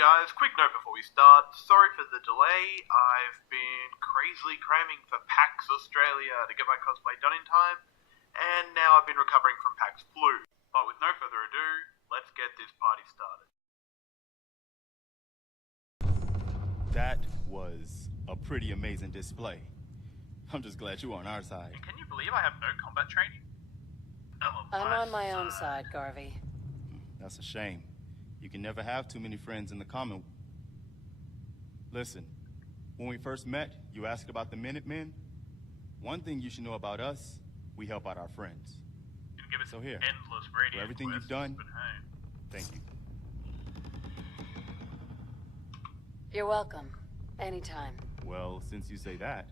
guys, quick note before we start. Sorry for the delay. I've been crazily cramming for PAX Australia to get my cosplay done in time, and now I've been recovering from PAX flu. But with no further ado, let's get this party started. That was a pretty amazing display. I'm just glad you're on our side. Can you believe I have no combat training? I'm on my own side, Garvey. That's a shame. You can never have too many friends in the common. Listen, when we first met, you asked about the Minutemen. One thing you should know about us, we help out our friends. You give us so here, endless radio for everything you've done, but hey. Thank you. You're welcome. Anytime. Well, since you say that,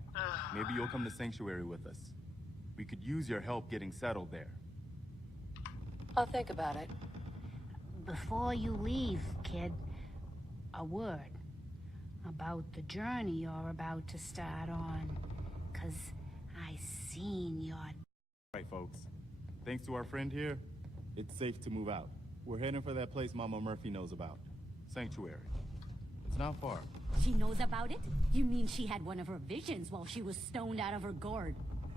maybe you'll come to Sanctuary with us. We could use your help getting settled there. I'll think about it. Before you leave, kid, a word about the journey you're about to start on. 'Cause I seen your... Right, folks. Thanks to our friend here, it's safe to move out. We're heading for that place Mama Murphy knows about. Sanctuary. It's not far. She knows about it? You mean she had one of her visions while she was stoned out of her gourd?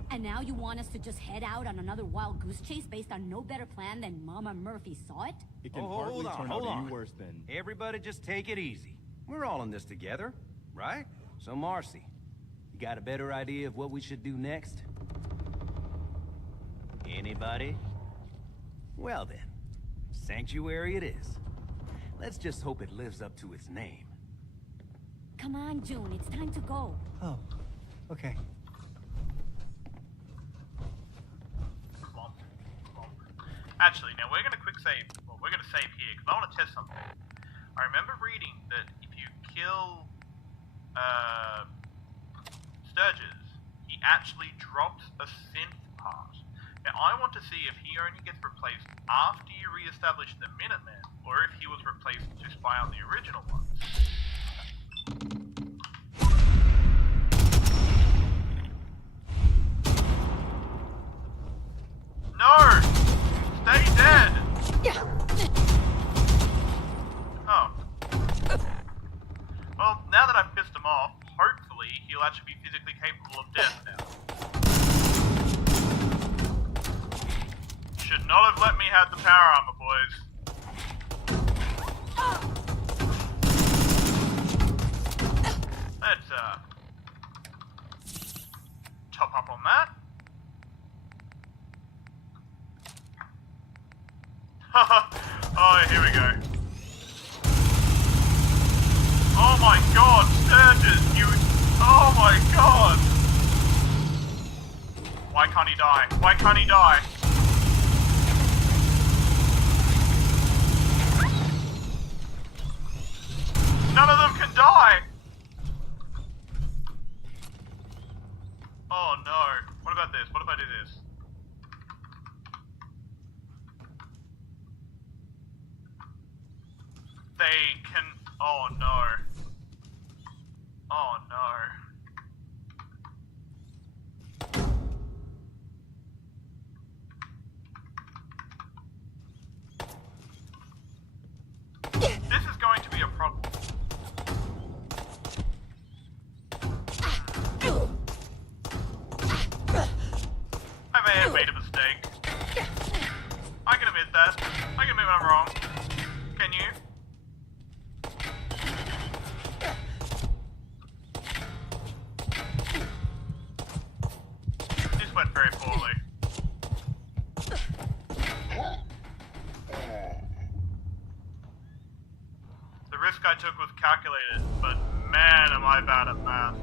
And now you want us to just head out on another wild goose chase based on no better plan than Mama Murphy saw it? It can hardly turn out any worse than... Everybody just take it easy. We're all in this together, right? So Marcy, you got a better idea of what we should do next? Anybody? Well then, Sanctuary it is. Let's just hope it lives up to its name. Come on, June, it's time to go. Oh, okay. Actually, now we're going to quick save. Well, we're going to save here because I want to test something. I remember reading that if you kill Sturgis, he actually drops a synth part. Now I want to see if he only gets replaced after you re-establish the Minutemen, or if he was replaced to spy on the original ones. No! Stay dead! Oh. Well, now that I've pissed him off, hopefully he'll actually be physically capable of death now. Should not have let me have the power armor, boys. Let's, top up on that. Oh, here we go. Oh my god, Sturgis, you... Oh my god! Why can't he die? Why can't he die? None of them can die! Oh no. What about this? What if I do this? They can... Oh no. Oh no. This is going to be a problem. I may have made a mistake. I can admit that. I can admit when I'm wrong. Can you? This went very poorly. The risk I took was calculated, but man am I bad at math.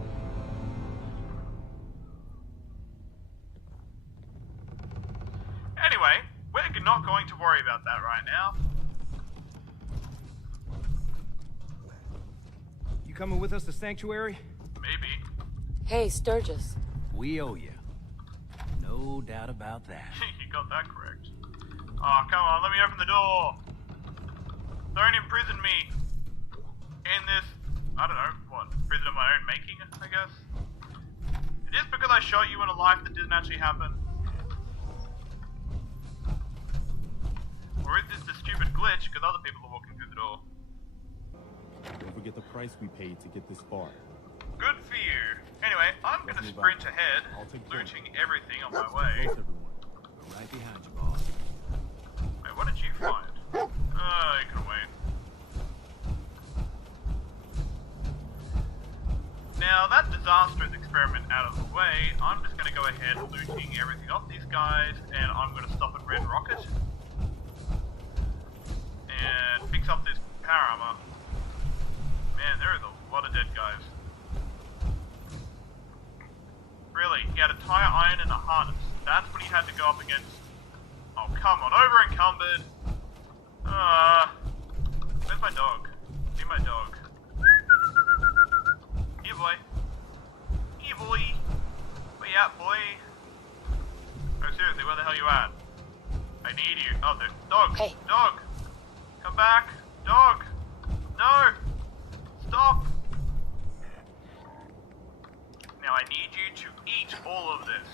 Anyway, we're not going to worry about that right now. You coming with us to Sanctuary? Maybe. Hey, Sturgis. We owe you. No doubt about that. You got that correct. Oh, come on, let me open the door. Don't imprison me. In this, I don't know, what, prison of my own making, I guess? Just because I shot you in a life that didn't actually happen? Or is this the stupid glitch because other people are walking through the door? forget the price we paid to get this far. Good for you. Anyway, I'm Let's gonna move sprint on. ahead, I'll take care. looting everything on my way. Close, everyone. We're right behind you, boss. Wait, what did you find? Oh, you can wait. Now, that disastrous experiment out of the way, I'm just gonna go ahead looting everything off these guys, and I'm gonna stop at Red Rocket. And fix up this power armor. Man, there is a lot of dead guys. Really, he had a tire iron and a harness. That's what he had to go up against. Oh, come on, over encumbered. Where's my dog? See my dog. Here, boy. Here, boy. Where you at, boy? Oh, seriously, where the hell you at? I need you. Oh, there's dog. Hey. Dog. Come back. Dog. No. Stop. Now I need you to eat all of this.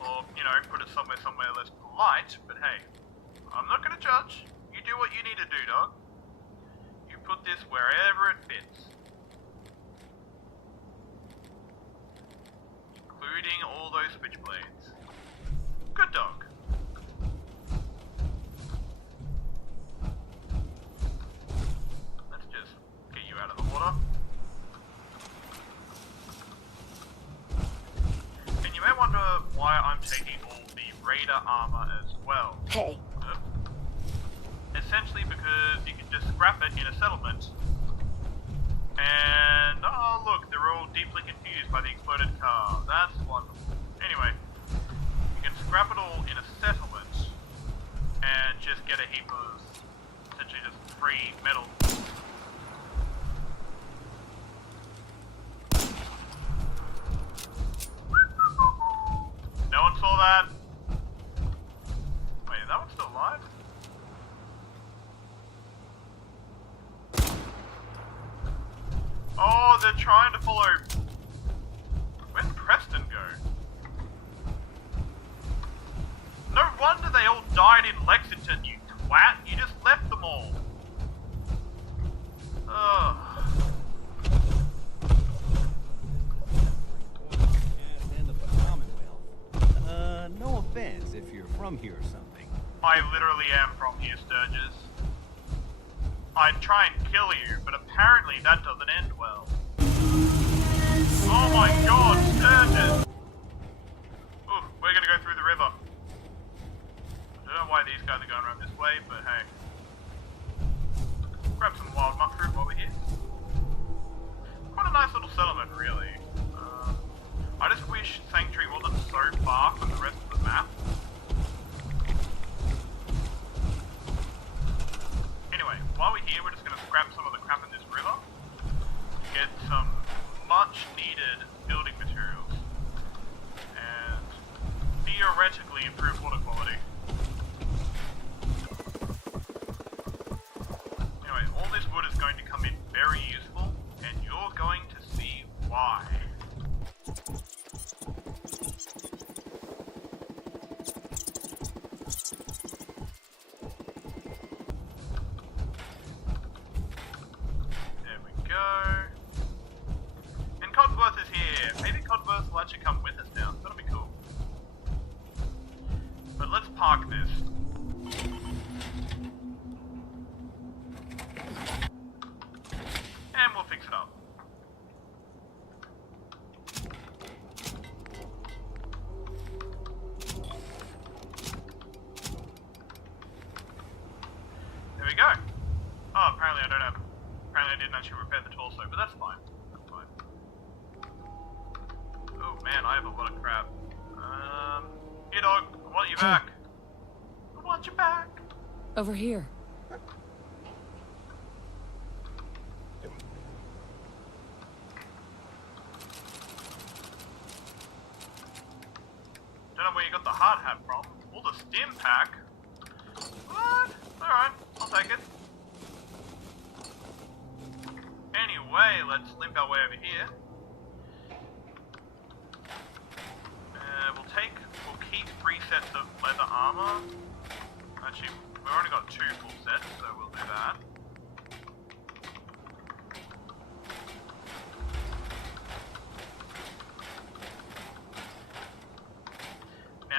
Or, you know, put it somewhere less polite, but hey, I'm not gonna judge. You do what you need to do, dog. You put this wherever it fits. Including all those switchblades. Good dog. Let's just get you out of the water. And you may wonder why I'm taking all the Raider armor as well. Hey, Essentially because you can just scrap it in a settlement. And, oh look, they're all deeply confused by the exploded car. That's wonderful. Anyway, you can scrap it all in a settlement and just get a heap of, essentially just free metal. No one saw that? Wait, that one's still alive? Oh, they're trying to follow. Where'd Preston go? No wonder they all died in Lexington, you twat. You just left them all. Ugh. And of the Commonwealth. No offense if you're from here or something. I literally am from here, Sturgis. I'd try and kill you, but apparently that doesn't end well. Oh my god, Sturgis! Ooh, we're gonna go through the river. I don't know why these guys are going around this way, but hey. Grab some wild mushroom while we're here. Quite a nice little settlement, really. I just wish Sanctuary wasn't so far from the rest of the map. Anyway, while we're here, we're just going to scrap some of the crap in this river to get some much needed building materials and theoretically improve water quality. Anyway, all this wood is going to come in very useful, and you're going to see why. And Codsworth is here. Maybe Codsworth will actually come with us now. That'll be cool. But let's park this. And we'll fix it up. There we go. Oh, apparently I don't have... Apparently I didn't actually repair the torso, but that's fine. That's fine. Oh man, I have a lot of crap. Here dog, I want you back. I want you back. over here. Don't know where you got the hard hat from. Or the stim pack. What? Alright, I'll take it. Anyway, let's limp our way over here. We'll keep 3 sets of leather armor. Actually, we've already got 2 full sets, so we'll do that.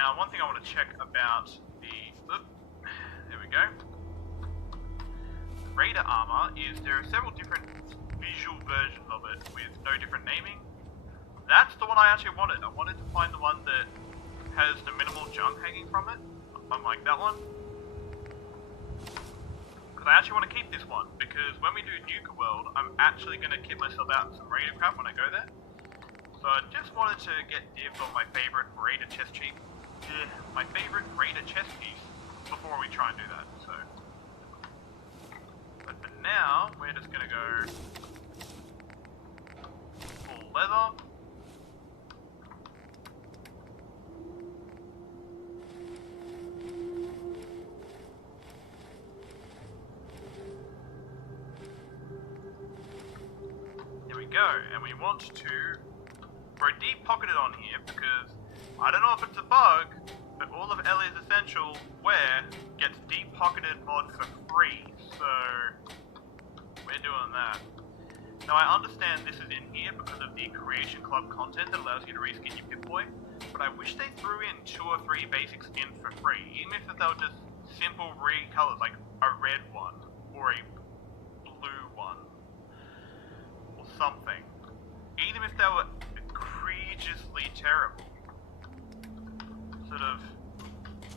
Now, one thing I want to check about the... there we go. Raider armor is there are several different visual versions of it with no different naming. That's the one I actually wanted. I wanted to find the one that has the minimal junk hanging from it, unlike that one. Because I actually want to keep this one, because when we do Nuka World, I'm actually going to kit myself out in some Raider crap when I go there. So I just wanted to get dibs on my favorite Raider chest piece. My favorite Raider chest piece before we try and do that. So, but for now, we're just going to go full leather. Go, and we want to throw deep pocketed on here because I don't know if it's a bug, but all of Ellie's essential wear gets deep pocketed mod for free, so we're doing that. Now I understand this is in here because of the Creation Club content that allows you to reskin your Pip-Boy, but I wish they threw in 2 or 3 basic skins for free, even if they were just simple recolors, like a red one or a blue one. Something. Even if they were egregiously terrible. Sort of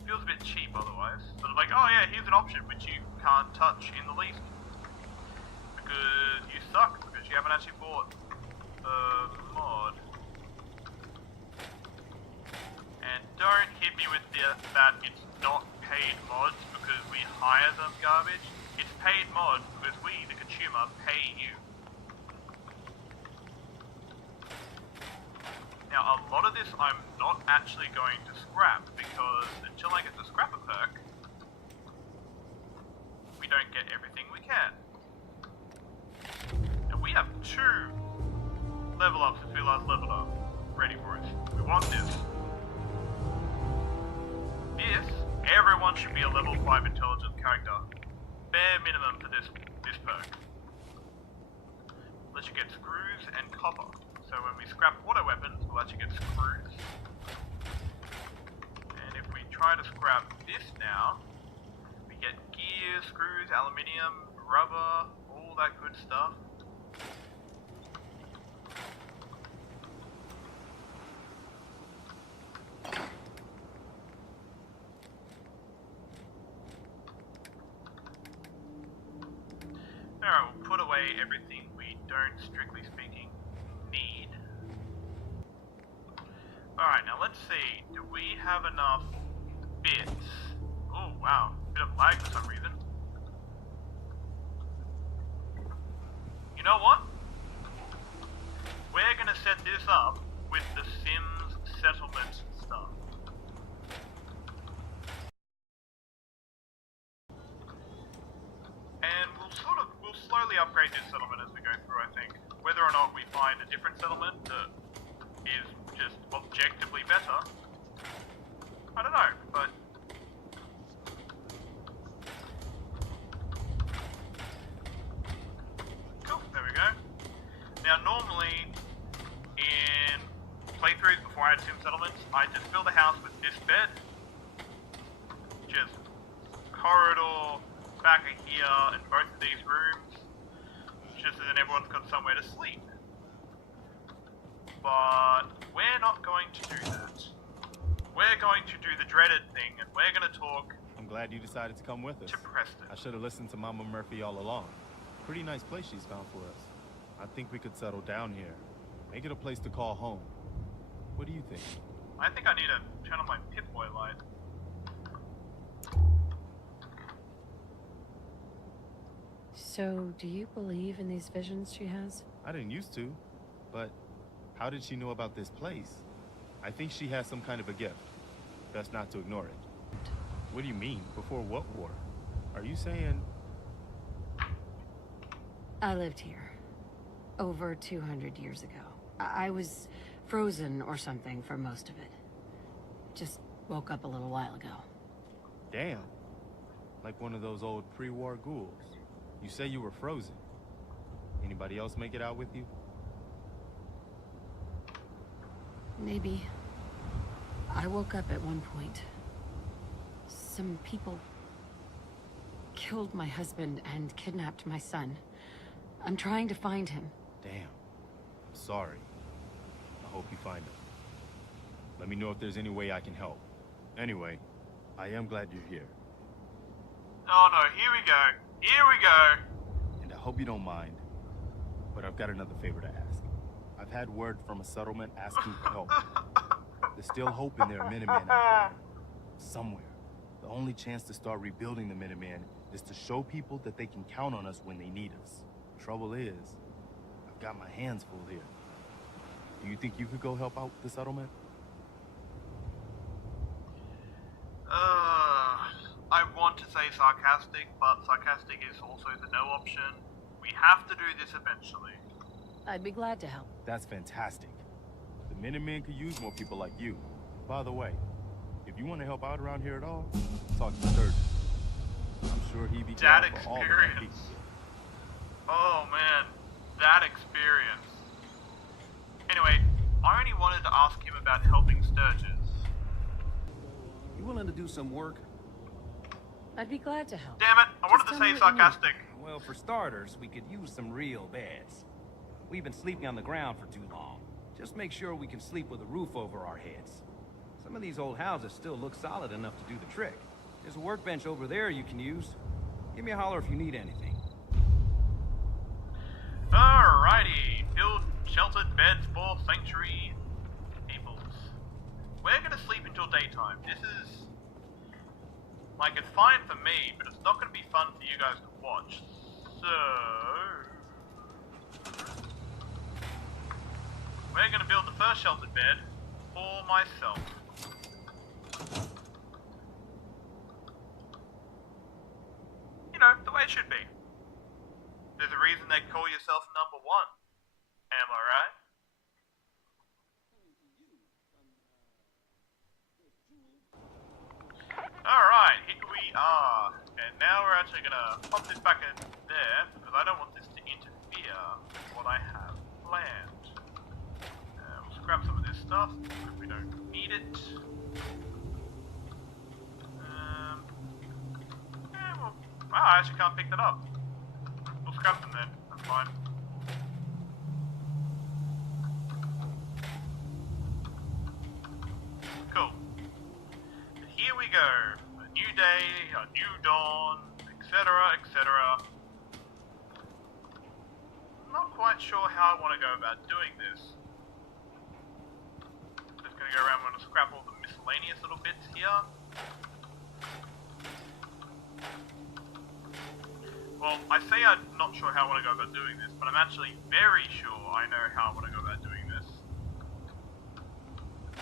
feels a bit cheap otherwise. Sort of like, oh yeah, here's an option which you can't touch in the least. Because you suck, because you haven't actually bought a mod. And don't hit me with that it's not paid mods because we hire them garbage. It's paid mods because we, the consumer, pay you. Now, a lot of this I'm not actually going to scrap, because until I get the scrapper perk, we don't get everything we can. And we have 2 level ups since we last leveled up, ready for us. We want this. This, everyone should be a level 5 intelligence character. Bare minimum for this perk. Unless you get screws and copper. So when we scrap auto weapons, we'll actually get screws. And if we try to scrap this now, we get gear, screws, aluminium, rubber, all that good stuff. Alright, we'll put away everything we don't, strictly speaking, need. Alright, now let's see. Do we have enough bits? Oh, wow. Bit of lag for some reason. You know what? We're gonna set this up with the Sims settlement stuff. And we'll slowly upgrade this settlement as we go through, I think. Whether or not we find a different settlement that is just objectively better, I don't know, but... Cool, there we go. Now normally, in playthroughs before I had sim settlements, I just build a house with this bed, just corridor, back of here, and both of these rooms, just so then everyone's got somewhere to sleep. But we're not going to do that. We're going to do the dreaded thing, and we're going to talk. I'm glad you decided to come with us. To Preston. I should have listened to Mama Murphy all along. Pretty nice place she's found for us. I think we could settle down here. Make it a place to call home. What do you think? I think I need to turn on my Pip-Boy light. So, do you believe in these visions she has? I didn't used to, but how did she know about this place? I think she has some kind of a gift. Best not to ignore it. What do you mean? Before what war? Are you saying... I lived here. Over 200 years ago. I was frozen or something for most of it. Just woke up a little while ago. Damn. Like one of those old pre-war ghouls. You say you were frozen. Anybody else make it out with you? Maybe. I woke up at one point. Some people killed my husband and kidnapped my son. I'm trying to find him. Damn. I'm sorry. I hope you find him. Let me know if there's any way I can help. Anyway, I am glad you're here. Oh no, here we go. Here we go. And I hope you don't mind, but I've got another favor to ask. I've had word from a settlement asking for help. There's still hope in their Minutemen out there. Somewhere. The only chance to start rebuilding the Minutemen is to show people that they can count on us when they need us. Trouble is, I've got my hands full here. Do you think you could go help out the settlement? I want to say sarcastic, but sarcastic is also the no option. We have to do this eventually. I'd be glad to help. That's fantastic. The Minutemen could use more people like you. By the way, if you want to help out around here at all, talk to Sturgis. I'm sure he'd be That glad for all the experience. Oh man, that experience. Anyway, I only wanted to ask him about helping Sturgis. You willing to do some work? I'd be glad to help. Damn it, I wanted to tell me say what you need. sarcastic. Well, for starters, we could use some real beds. We've been sleeping on the ground for too long. Just make sure we can sleep with a roof over our heads. Some of these old houses still look solid enough to do the trick. There's a workbench over there you can use. Give me a holler if you need anything. Alrighty, build sheltered beds for sanctuary peoples. We're gonna sleep until daytime. This is... like, it's fine for me, but it's not gonna be fun for you guys to watch. So... we're gonna build the first sheltered bed for myself. You know, the way it should be. There's a reason they call yourself number one. Am I right? Alright, here we are. And now we're actually gonna pop this back in there, because I don't want this to interfere with what I have planned. We'll scrap some of this stuff, if we don't need it. Yeah, well, I actually can't pick that up. We'll scrap them then, that's fine. Cool. And here we go. A new day, a new dawn, etc., etc. Not quite sure how I want to go about doing this. Just gonna go around, I'm gonna scrap all the miscellaneous little bits here. Well, I say I'm not sure how I want to go about doing this, but I'm actually very sure I know how I want to go about doing this.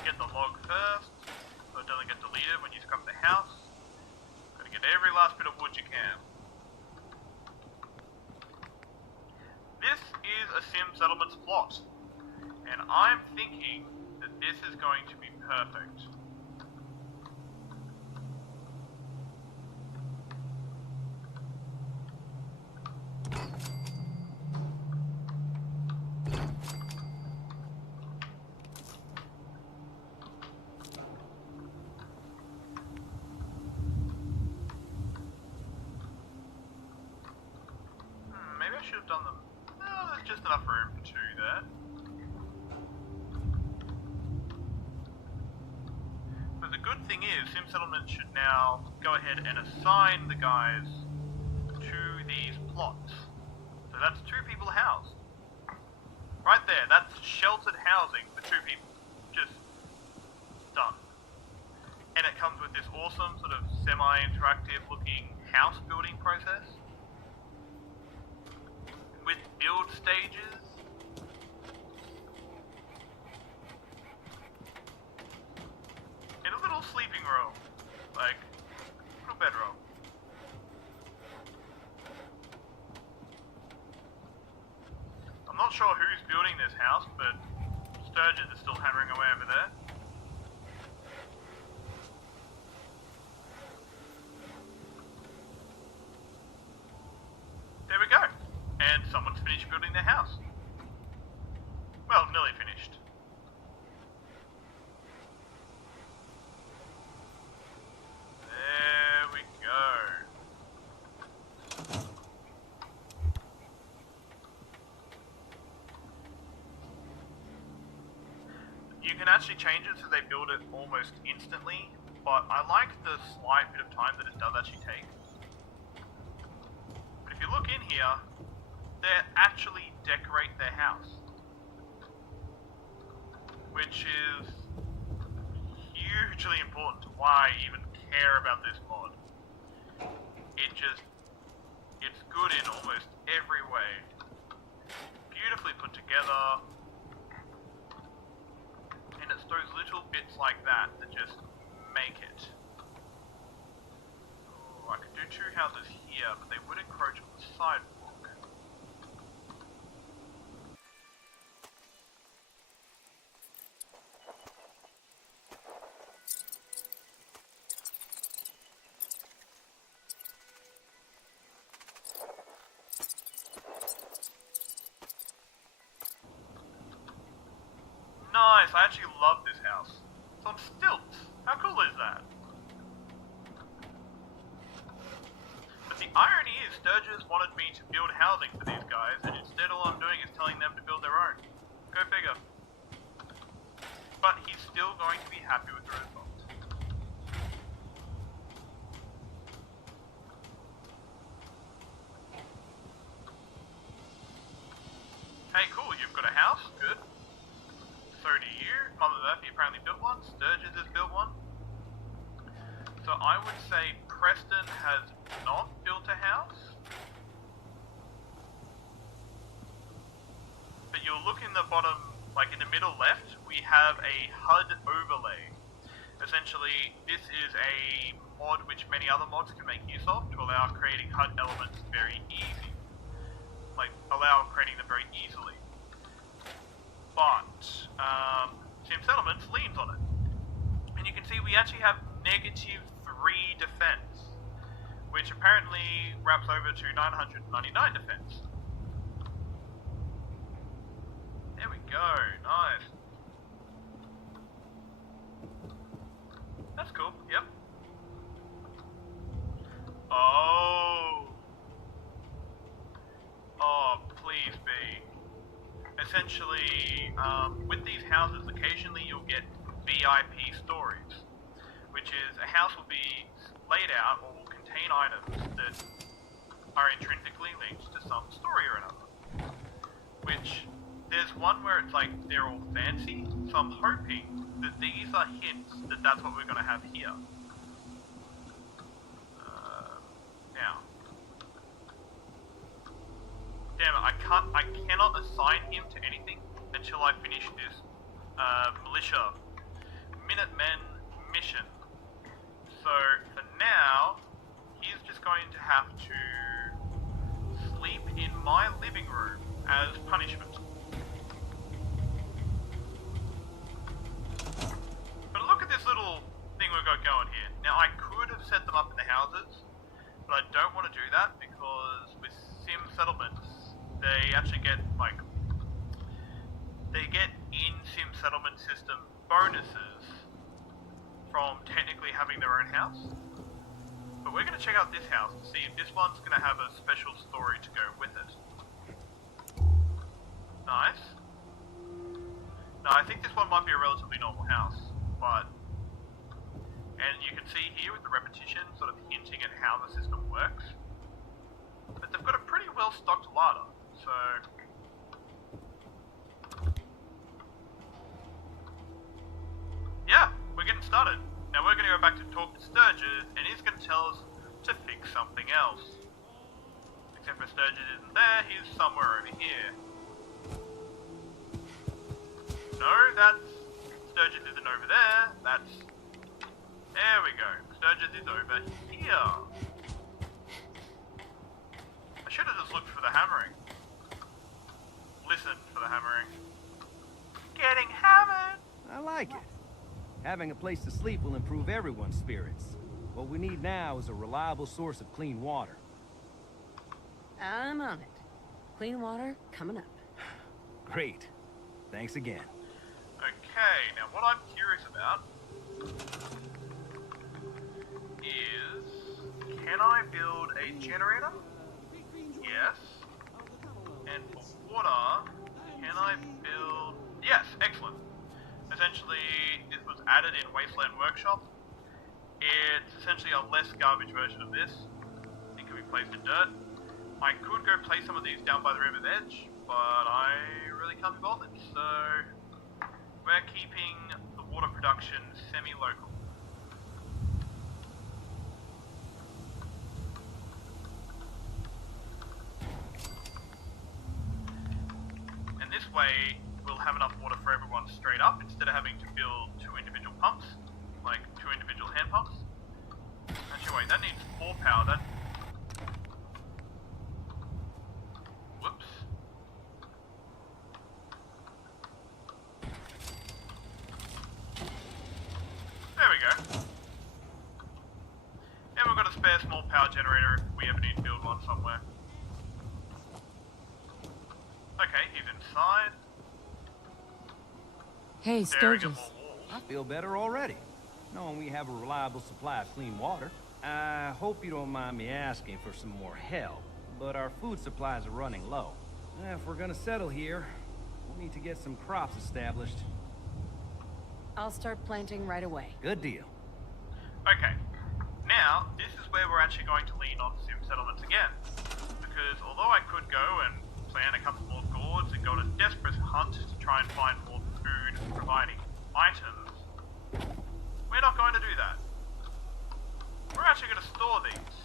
Get the log first, so it doesn't get deleted when you scrap the house. Gotta get every last bit of wood you can. This is a Sim Settlements plot, and I'm thinking that this is going to be perfect. Maybe I should have done them. No, there's just enough room for two there. But the good thing is, Sim Settlement should now go ahead and assign the guys to these plots. So that's 2 people housed. Right there, that's sheltered housing for 2 people. Just done. And it comes with this awesome sort of semi-interactive looking house building process. With build stages. And a little sleeping room. Like, a little bedroom. I'm not sure who's building this house, but Sturgis is still hammering away over there. There we go. And someone's finished building their house. Well, nearly finished. you can actually change it so they build it almost instantly, but I like the slight bit of time that it does actually take. But if you look in here, they actually decorate their house, which is hugely important to why I even care about this mod. It's good in almost every way. Beautifully put together. And it's those little bits like that that just make it. Oh, I could do two houses here, but they would encroach on the sidewalk. Nice, I actually love this house. It's on stilts. How cool is that? But the irony is, Sturgis wanted me to build housing for these guys, and instead all I'm doing is telling them to build their own. Go figure. But he's still going to be happy with the result. Hey, cool, you've got a house, good. So do you. Mother Murphy apparently built one. Sturgis has built one. So I would say Preston has not built a house. But you'll look in the bottom, like in the middle left, we have a HUD overlay. Essentially, this is a mod which many other mods can make use of to allow creating HUD elements very easy. Like, allow creating them very easily. But Sim Settlements leans on it. And you can see we actually have -3 defense, which apparently wraps over to 999 defense. There we go, nice. That's cool, yep. Oh, please be. Essentially, with these houses, occasionally you'll get VIP stories, which is a house will be laid out or will contain items that are intrinsically linked to some story or another. Which, there's one where it's like, they're all fancy, so I'm hoping that these are hints that that's what we're going to have here. Now. Damn it, I cannot assign him to anything until I finish this militia Minutemen mission. So for now, he's just going to have to sleep in my living room as punishment. But look at this little thing we've got going here. Now I could have set them up in the houses, but I don't want to do that because with Sim Settlements, they actually get, like, they get in Sim Settlement system bonuses from technically having their own house. But we're going to check out this house and see if this one's going to have a special story to go with it. Nice. Now, I think this one might be a relatively normal house, but... And you can see here with the repetition sort of hinting at how the system works. But they've got a pretty well-stocked larder. So, yeah, we're getting started. Now we're going to go back to talk to Sturgis, and he's going to tell us to fix something else. Except for Sturgis isn't there, he's somewhere over here. No, Sturgis isn't over there, there we go. Sturgis is over here. I should have just looked for the hammering. Listen for the hammering. Getting hammered! I like it. Having a place to sleep will improve everyone's spirits. What we need now is a reliable source of clean water. I'm on it. Clean water coming up. Great. Thanks again. Okay, now what I'm curious about is, can I build a generator? Yes. And for water, can I build... Yes, excellent. Essentially, added in Wasteland Workshop. It's essentially a less garbage version of this. It can be placed in dirt. I could go place some of these down by the river's edge, but I really can't be bothered, so we're keeping the water production semi-local. And this way, we'll have enough water for everyone straight up, instead of having to build 2 individual pumps, like 2 individual hand pumps. Actually, wait, that needs 4 power. That. Whoops. There we go. And we've got a spare small power generator if we ever need to build one somewhere. Okay, he's inside. Hey, Staring at Sturgis. more walls. I feel better already, knowing we have a reliable supply of clean water. I hope you don't mind me asking for some more help, but our food supplies are running low. If we're gonna settle here, we'll need to get some crops established. I'll start planting right away. Good deal. Okay, now this is where we're actually going to lean on sim settlements again. Because although I could go and plant a couple more gourds and go on a desperate hunt to try and find more food providing items, we're not going to do that. We're actually going to store these.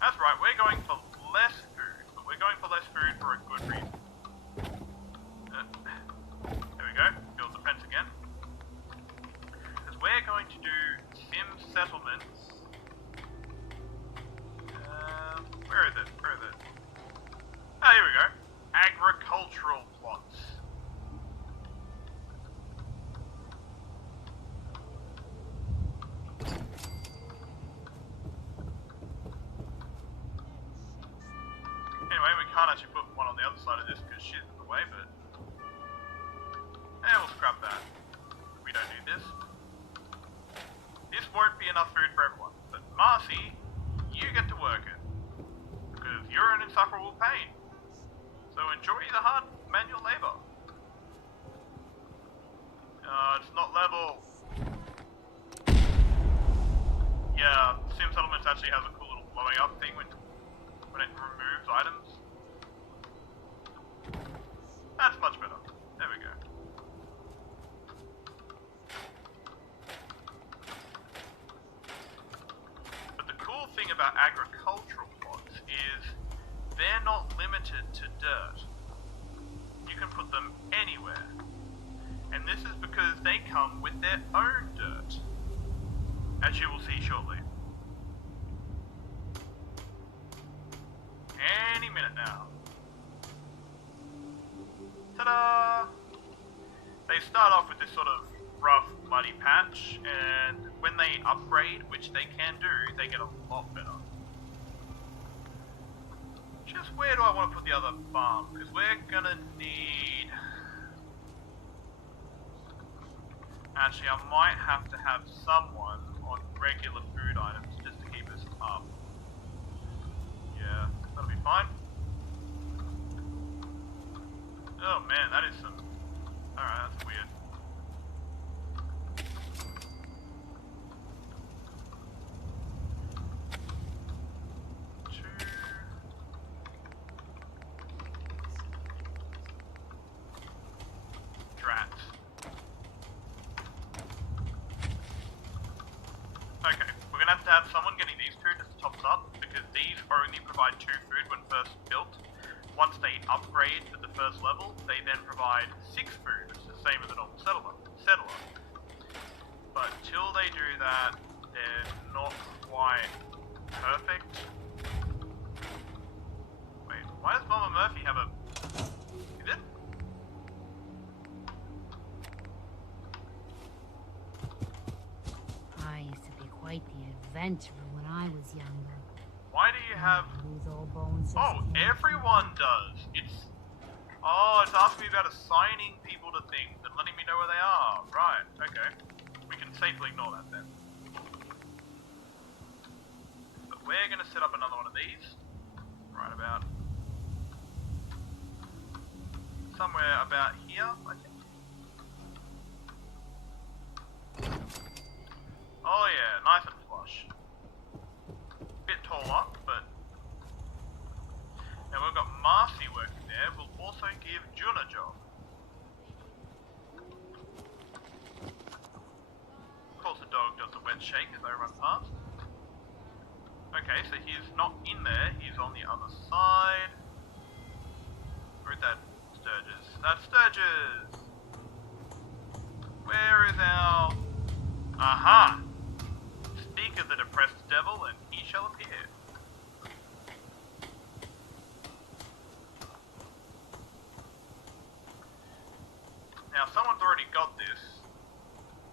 That's right, we're going for less food, but we're going for less food for a good reason. There we go, build the fence again. Because we're going to do sim settlements. Where is it? Where is it? Oh, here we go. Agricultural plots. Anyway, we can't actually put one on the other side of this because shit's in the way, but we'll scrap that. We don't need this. This won't be enough food for everyone, but Marcy, you get to work it. Because you're in insufferable pain. So enjoy the hard manual labor. It's not level. Yeah, Sim Settlements actually has a cool little blowing up thing when it removes items. That's much better. There we go. But the cool thing about agricultural plots is they're not limited to dirt. You can put them anywhere. And this is because they come with their own dirt, as you will see shortly. Any minute now. Ta-da! They start off with this sort of rough, muddy patch, and when they upgrade, which they can do, they get a lot better. Just where do I want to put the other farm? Because we're gonna need... Actually, I might have to have someone on regular food items just to keep us up. Yeah, that'll be fine. Oh man, that is some... Alright, that's weird. Okay, we're gonna have to have someone getting these two just to top us up, because these only provide 2 food when first built. Once they upgrade to the first level, they then provide 6 food, which is the same as a normal settler. But till they do that, they're not quite perfect. Wait, why does Mama Murphy have a... Is it? I used to be quite the adventurer when I was younger. Why do you have... These old bones. Oh, everyone does. It's... Oh, it's asking me about assigning people to things and letting me know where they are. Right, okay. We can safely ignore that then. But we're gonna set up another one of these. Right about... somewhere about here, I think. shake as I run past. Okay, so he's not in there, he's on the other side. Where's that Sturgis? That's Sturgis! Where is our... Aha! Speak of the depressed devil and he shall appear. Now someone's already got this,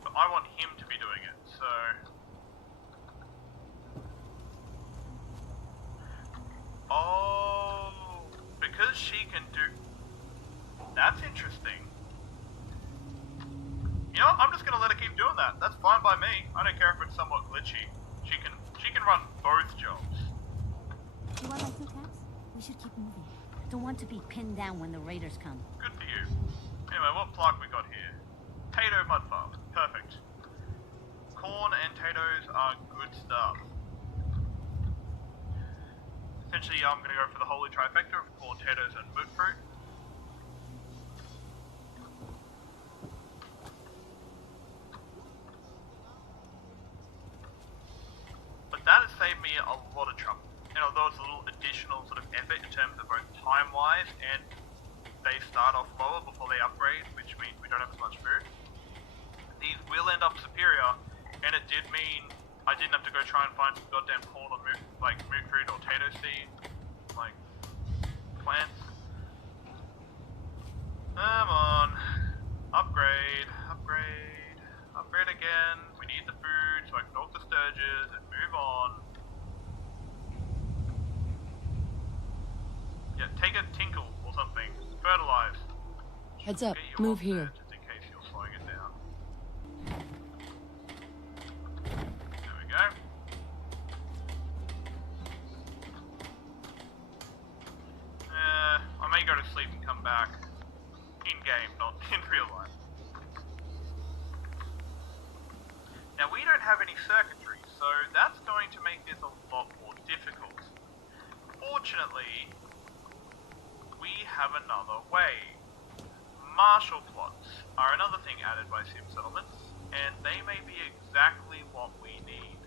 but I want him to be doing it, so... Oh, because she can do... That's interesting. You know what? I'm just gonna let her keep doing that. That's fine by me. I don't care if it's somewhat glitchy. She can run both jobs. You want my two cats? We should keep moving. Don't want to be pinned down when the raiders come. Good for you. Anyway, what plug we got here? Tato mud farm. Perfect. Corn and potatoes are good stuff. Essentially, I'm going to go for the holy trifecta of corn, potatoes, and moot fruit. But that has saved me a lot of trouble. And although it's a little additional sort of effort in terms of both time-wise and they start off lower before they upgrade, which means we don't have as much food, these will end up superior, and it did mean I didn't have to go try and find some goddamn corn or moot fruit or potato seed, like, plants. Come on. Upgrade, upgrade, upgrade again. We need the food so I can talk to Sturgis and move on. Yeah, take a tinkle or something. Fertilize. Heads up, Get you move off here. there just in case you're slowing it down. There we go. I may go to sleep and come back. In game, not in real life. Now we don't have any circuitry, so that's going to make this a lot more difficult. Fortunately, we have another way. Marshal plots are another thing added by Sim Settlements, and they may be exactly what we need.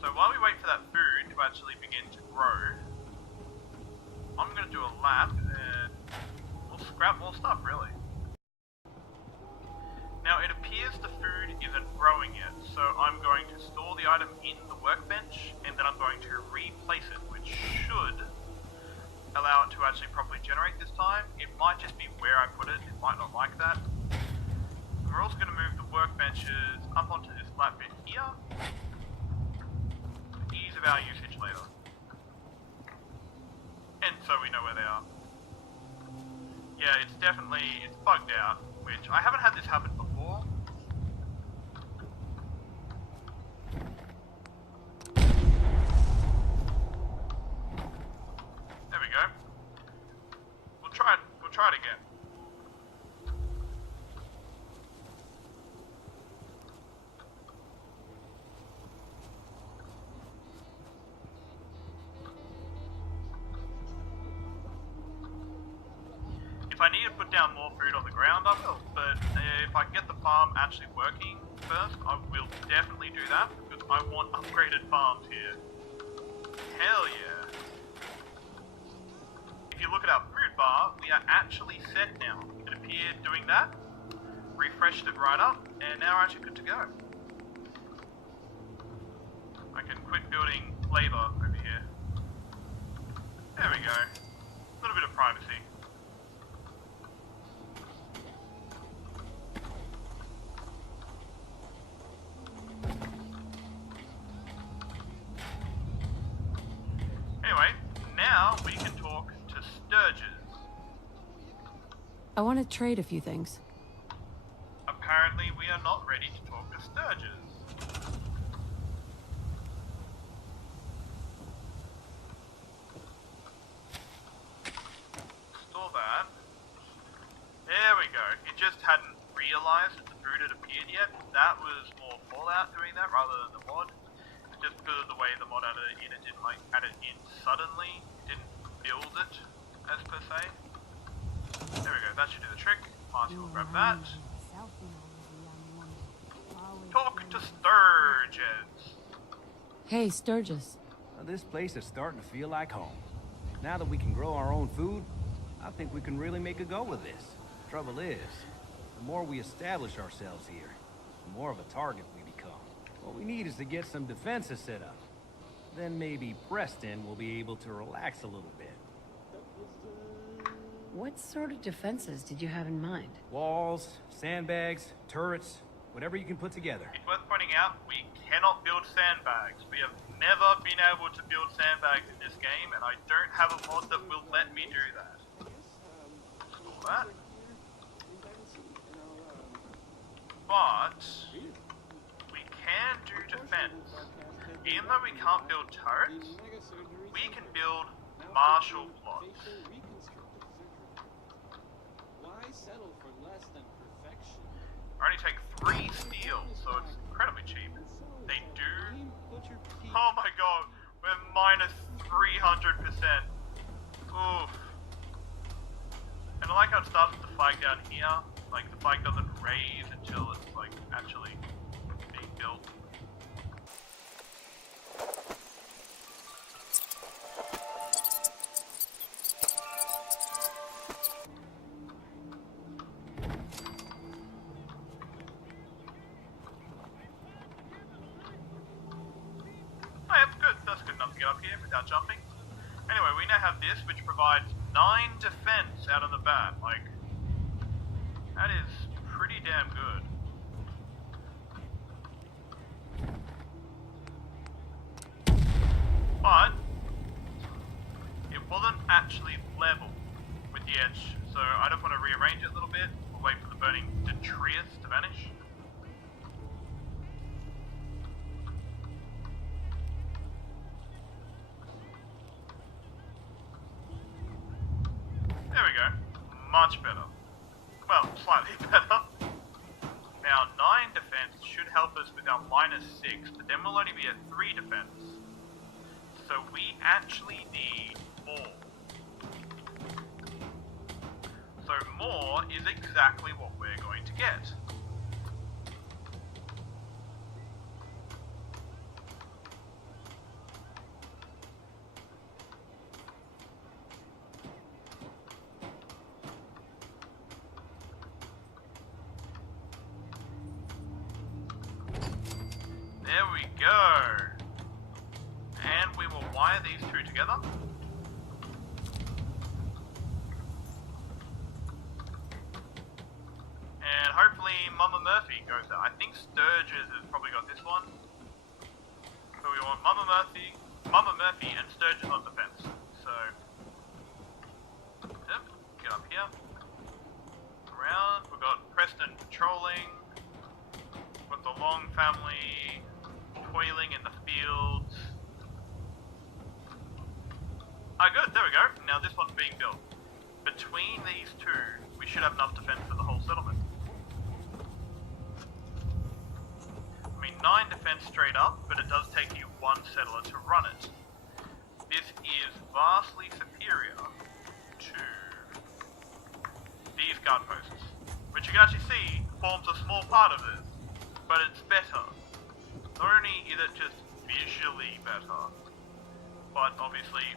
So while we wait for that food to actually begin to grow, I'm going to do a lap and we'll scrap more stuff, really. Now it appears the food isn't growing yet, so I'm going to store the item in the workbench and then I'm going to replace it, which should allow it to actually properly generate this time. It might just be where I put it, it might not like that. And we're also going to move the workbenches up onto this flat bit here. Ease of our usage later. And so we know where they are. Yeah, it's bugged out, which I haven't had this happen before. There we go. We'll try it again. If I need to put down more food on the ground, I will, but if I get the farm actually working first, I will definitely do that, because I want upgraded farms here. Hell yeah. If you look at our food bar, we are actually set now. It appeared doing that, refreshed it right up, and now we're actually good to go. I can quit building labor over here. There we go. A little bit of privacy. Anyway, now we can talk to Sturgis. I want to trade a few things. Apparently we are not ready to talk to Sturgis. Store that. There we go. It just hadn't realized that the food had appeared yet. That was more Fallout doing that rather than the mod. Just because of the way the mod added it in, it didn't like add it in suddenly. It didn't build it as per se. There we go, that should do the trick. Marcy will grab that. Sturges. Hey, Sturgis. This place is starting to feel like home. Now that we can grow our own food, I think we can really make a go of this. Trouble is, the more we establish ourselves here, the more of a target we become. What we need is to get some defenses set up. Then maybe Preston will be able to relax a little bit. What sort of defenses did you have in mind? Walls, sandbags, turrets, whatever you can put together. It's worth pointing out, we cannot build sandbags. We have never been able to build sandbags in this game, and I don't have a mod that will let me do that. All that. But we can do defense. Even though we can't build turrets, we can build martial plots. Settle for less than perfection. I only take 3 steel, so it's incredibly cheap. They do. Oh my god, we're minus 300%. Oof. And I like how it starts with the flag down here. Like, the flag doesn't raise until it's, like, actually being built. Without jumping. Anyway, we now have this, which provides 9 defense out of the bat. Like, that is pretty damn good. But it wasn't actually level with the edge, so I just want to rearrange it a little bit. We'll wait for the burning detritus to vanish. Much better. Well, slightly better. Now, 9 defense should help us with our minus 6, but then we'll only be at 3 defense. So we actually need more. So more is exactly what we're going to get. There we go. And we will wire these 2 together. And hopefully Mama Murphy goes there. I think Sturgis has probably got this one. So we want Mama Murphy and Sturgis on defense. So, yep, get up here. Around, we've got Preston patrolling. We've got the Long family toiling in the fields. Oh good, there we go. Now this one's being built. Between these 2, we should have enough defense for the whole settlement. I mean, 9 defense straight up, but it does take you 1 settler to run it. This is vastly superior to these guard posts, which you can actually see forms a small part of this, but it's better. Not only is it just visually better, but obviously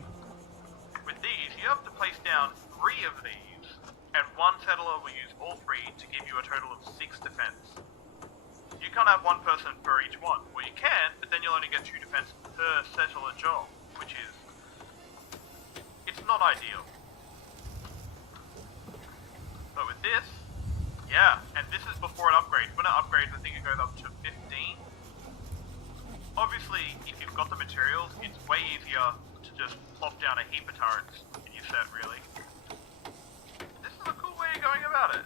with these you have to place down 3 of these, and 1 settler will use all 3 to give you a total of 6 defense. You can't have 1 person for each one. Well, you can, but then you'll only get 2 defense per settler job, which is... it's not ideal. But with this, yeah, and this is before it upgrades. When it upgrades, I think it goes up to 15. Obviously, if you've got the materials, it's way easier to just plop down a heap of turrets in your set, really. This is a cool way of going about it.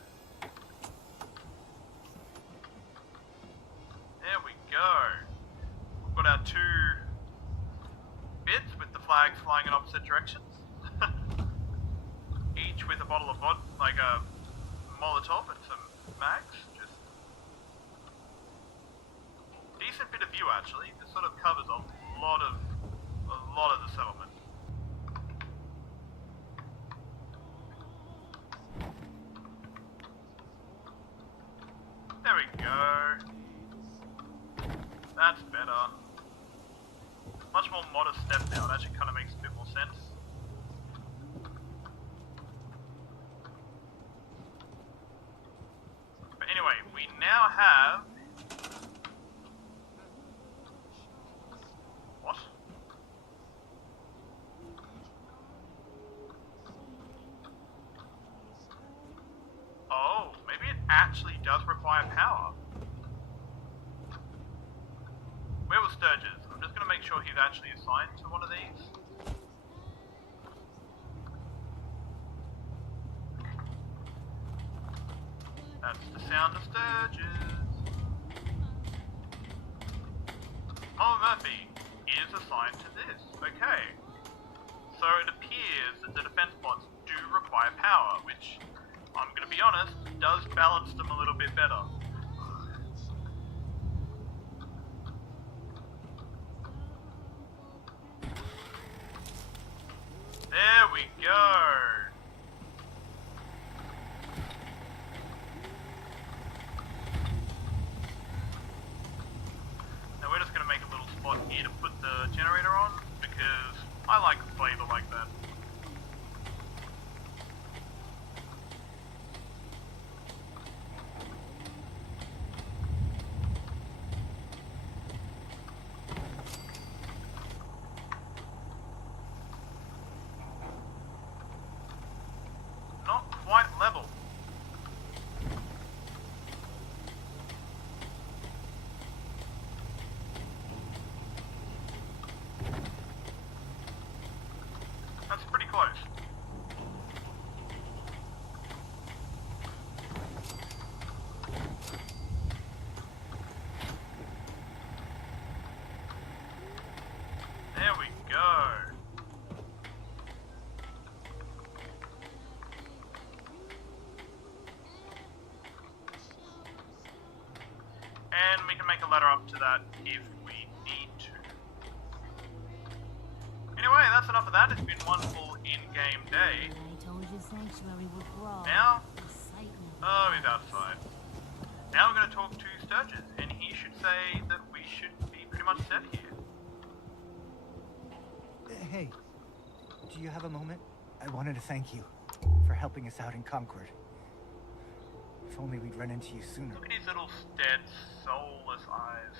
There we go. We've got our 2 bits with the flags flying in opposite directions. Each with a bottle of vodka, like a Molotov and some mags. Just decent bit of view, actually. This sort of covers a lot of the settlement. There we go. That's better. modest step now. It actually kind of makes a bit more sense. But anyway, we now have... What? Oh, maybe it actually does require power. Where was Sturgis? I'm just going to make sure he's actually assigned to one of these. That's the sound of Sturgis. Oh, Murphy is assigned to this. Okay. So it appears that the defense bots do require power, which, I'm going to be honest, does balance them a little bit better. There we go. Now we're just going to make a little spot here to put the generator on, because I like flavor like that. Not quite level. That's pretty close. There we go. And we can make a ladder up to that if we need to. Anyway, that's enough of that. It's been one full in-game day. I told you Sanctuary would grow. Now, Excitement. oh, he's outside. Now we're going to talk to Sturgis, and he should say that we should be pretty much set here. Hey, do you have a moment? I wanted to thank you for helping us out in Concord. If only we'd run into you sooner. Look at his little dead, soulless eyes.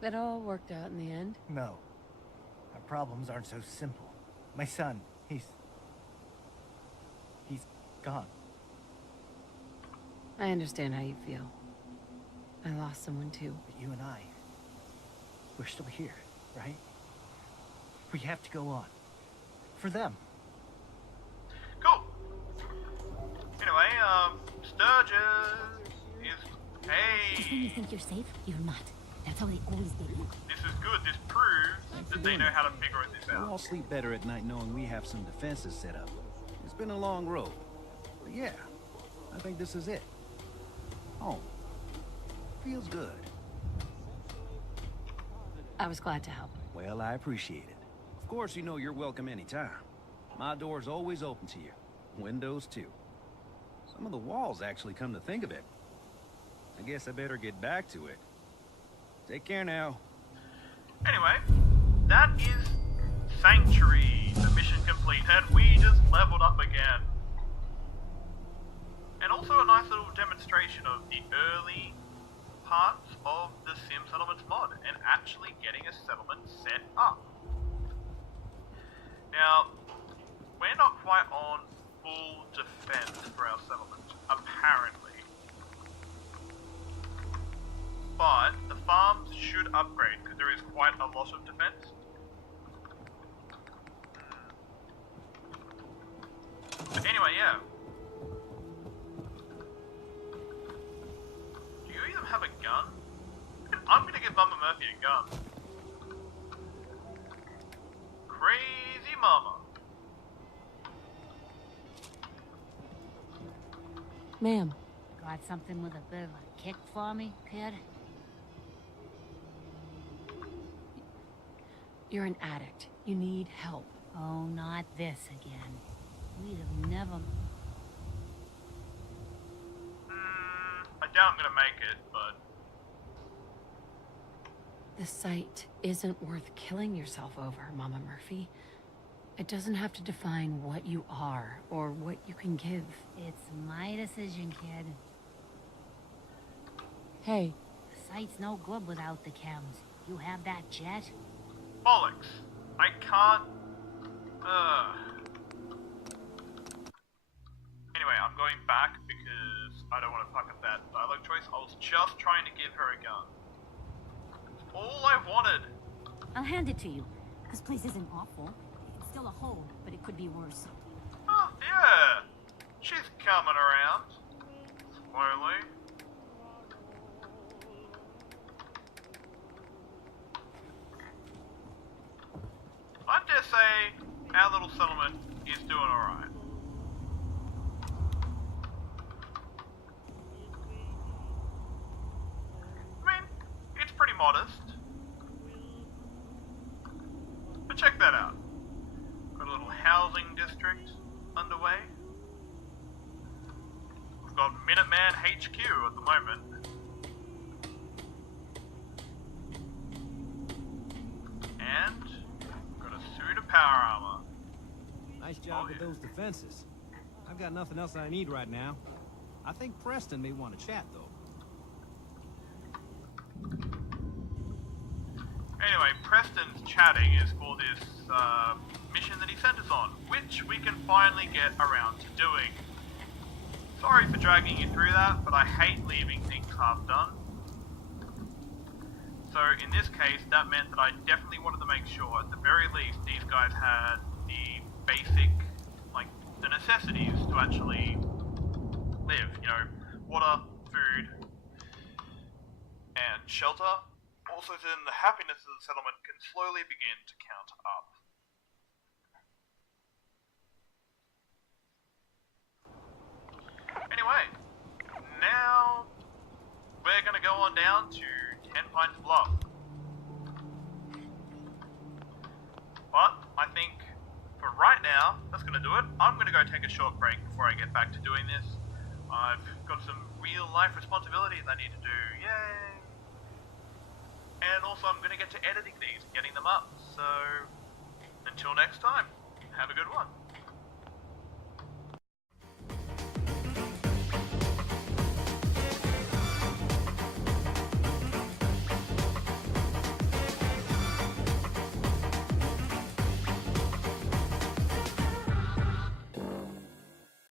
That all worked out in the end. No, our problems aren't so simple. My son, he's gone. I understand how you feel. I lost someone too. But you and I, we're still here, right? We have to go on. For them. Cool. Anyway, Sturgis is... Just when you Hey! think you're safe, you're not. That's how they always do. This is good. This proves that they know how to figure this We'll all out. sleep better at night knowing we have some defenses set up. It's been a long road. But yeah, I think this is it. Home. Feels good. I was glad to help. Well, I appreciate it. Of course, you know you're welcome anytime. My door's always open to you. Windows, too. Some of the walls, actually, come to think of it. I guess I better get back to it. Take care now. Anyway, that is Sanctuary. The mission complete, and we just leveled up again. And also a nice little demonstration of the early parts of the Sim Settlements mod, and actually getting a settlement set up. Now, we're not quite on full defense for our settlement, apparently. But the farms should upgrade, because there is quite a lot of defense. But anyway, yeah. Do you even have a gun? I'm gonna give Mama Murphy a gun. Crazy Mama. Ma'am. Got something with a bit of a kick for me, kid? You're an addict. You need help. Oh, not this again. We'd have never... I doubt I'm gonna make it, but... The site isn't worth killing yourself over, Mama Murphy. It doesn't have to define what you are or what you can give. It's my decision, kid. Hey. The site's no good without the chems. You have that jet? Bollocks. I can't... Anyway, I'm going back because I don't want to fuck up that dialogue choice. I was just trying to give her a gun. That's all I wanted. I'll hand it to you. This place isn't awful. It's still a hole, but it could be worse. Oh, yeah. She's coming around. Slowly. I dare say our little settlement is doing alright. I mean, it's pretty modest. But check that out. Got a little housing district underway. We've got Minuteman HQ at the moment. And got a suit of power armor. Nice job with those defenses. I've got nothing else I need right now. I think Preston may want to chat, though. Anyway, Preston's chatting is for this mission that he sent us on, which we can finally get around to doing. Sorry for dragging you through that, but I hate leaving things half done. So in this case, that meant that I definitely wanted to make sure, at the very least, these guys had the basic, like, the necessities to actually live. You know, water, food, and shelter. Also, then the happiness of the settlement can slowly begin to count up. Anyway, now we're gonna go on down to 10 Pines Bluff. But I think for right now, that's gonna do it. I'm gonna go take a short break before I get back to doing this. I've got some real life responsibilities I need to do. Yay! And also I'm gonna get to editing these, getting them up. So until next time, have a good one.